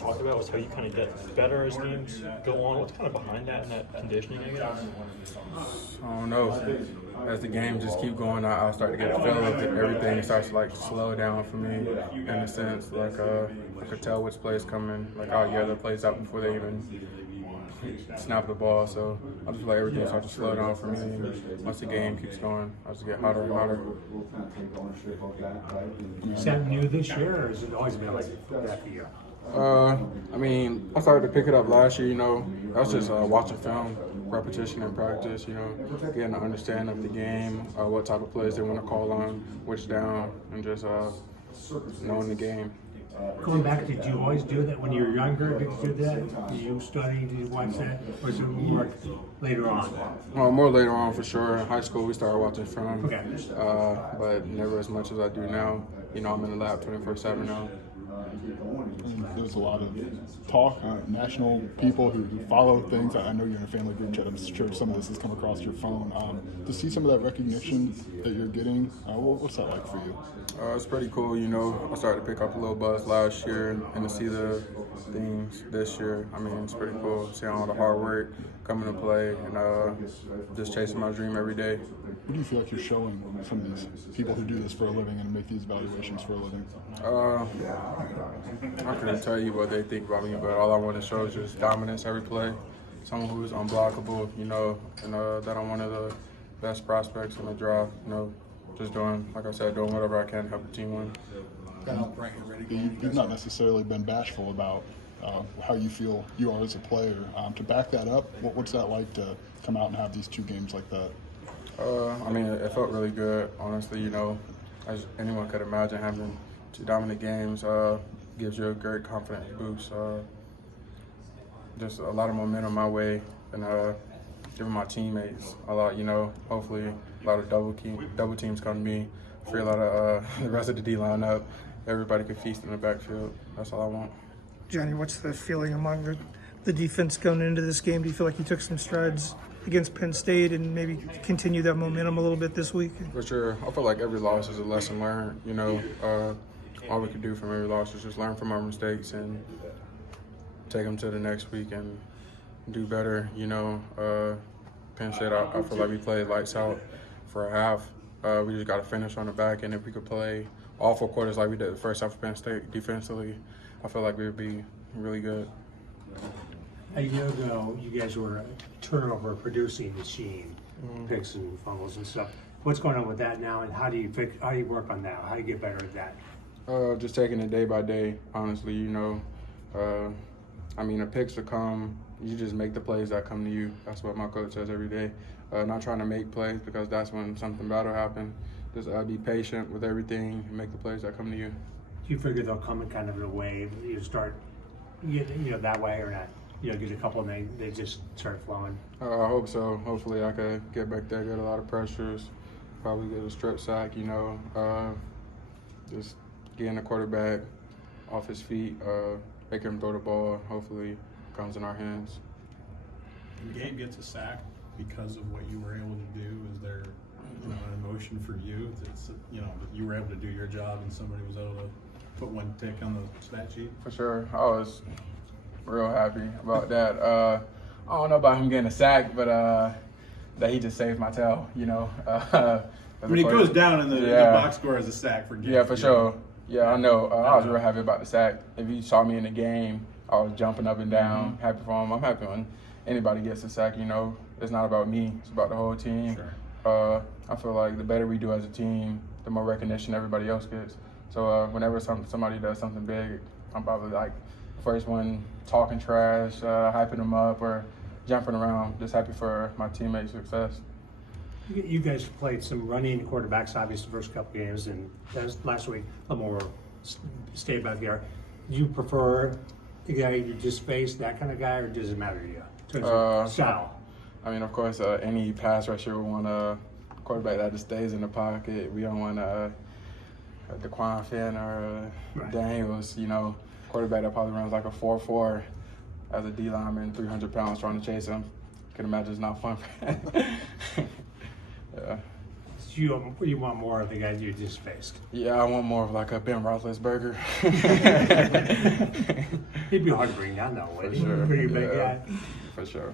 talked about was how you kind of get better as games go on. What's kind of behind that and that conditioning, I guess? I don't know. As the game just keep going, I'll start to get a feel of it. Everything starts to like slow down for me in a sense. Like I could tell which play's coming. Like I'll hear the plays out before they even snap the ball. So I just feel like everything starts to slow down for me. And once the game keeps going, I just get hotter and hotter. Is that new this year, or has it always been like that for you? I mean, I started to pick it up last year, I was just watching film, repetition and practice, getting an understanding of the game, what type of plays they want to call on, which down, and just knowing the game. Going back, did you always do that when you were younger? Did you do that? Did you study? Did you watch that? Or was it more later on? Well, more later on for sure. In high school, we started watching film, Okay. but never as much as I do now. I'm in the lab 24/7 now. There's a lot of talk, national people who follow things. I know you're in a family group chat. I'm sure some of this has come across your phone. To see some of that recognition that you're getting, what's that like for you? It's pretty cool, I started to pick up a little buzz last year, and to see the things this year, I mean, it's pretty cool. Seeing all the hard work coming to play and just chasing my dream every day. What do you feel like you're showing some of these people who do this for a living and make these evaluations for a living? I couldn't tell you what they think about me, but all I want to show is just dominance every play. Someone who's unblockable, and that I'm one of the best prospects in the draft. Just doing, like I said, doing whatever I can to help the team win. You've not necessarily been bashful about how you feel you are as a player. To back that up, what's that like to come out and have these two games like that? I mean, it felt really good, honestly. As anyone could imagine, having two dominant games gives you a great confidence boost. Just a lot of momentum my way, and giving my teammates a lot. Hopefully a lot of double teams come to me, free a lot of the rest of the D line up. Everybody can feast in the backfield. That's all I want. Johnny, what's the feeling among the defense going into this game? Do you feel like you took some strides against Penn State and maybe continue that momentum a little bit this week? For sure. I feel like every loss is a lesson learned. All we can do from every loss is just learn from our mistakes and take them to the next week and do better. Penn State, I feel like we played lights out for a half. We just got to finish on the back, and if we could play all 4 quarters like we did the first half of Penn State defensively, I feel like we would be really good. A year ago, you guys were a turnover producing machine, picks and fumbles and stuff. What's going on with that now, and how do you work on that? How do you get better at that? Just taking it day by day, honestly. I mean, the picks will come. You just make the plays that come to you. That's what my coach says every day. Not trying to make plays, because that's when something bad will happen. Just be patient with everything and make the plays that come to you. Do you figure they'll come in kind of a wave? You start, that way or not? Get a couple and they just start flowing. I hope so. Hopefully I could get back there, get a lot of pressures, probably get a strip sack, just getting the quarterback off his feet, make him throw the ball. Hopefully it comes in our hands. When the game gets a sack because of what you were able to do, is there an emotion for you that you were able to do your job and somebody was able to put one tick on the stat sheet? For sure. I was real happy about that. I don't know about him getting a sack, but that he just saved my tail, When he goes down in the box score as a sack for games. Yeah, for sure. Yeah, I know. I was real happy about the sack. If you saw me in the game, I was jumping up and down, happy for him. I'm happy when anybody gets a sack, It's not about me. It's about the whole team. Sure. I feel like the better we do as a team, the more recognition everybody else gets. So whenever somebody does something big, I'm probably like the first one talking trash, hyping them up, or jumping around. Just happy for my teammates' success. You guys played some running quarterbacks, obviously, the first couple games, and that was last week a little more stay back there. Do you prefer the guy you just faced, that kind of guy, or does it matter to you in terms of style? I mean, of course, any pass rusher would want a quarterback that just stays in the pocket. We don't want a DeQuan Finn or Daniels, quarterback that probably runs like a 4.4 as a D lineman, 300 pounds trying to chase him. Can imagine it's not fun for him. Yeah. You want more of the guy you just faced. Yeah, I want more of like a Ben Roethlisberger. He'd be hard to bring down though, wouldn't he? sure. Pretty big Yeah. guy. For sure.